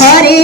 Hare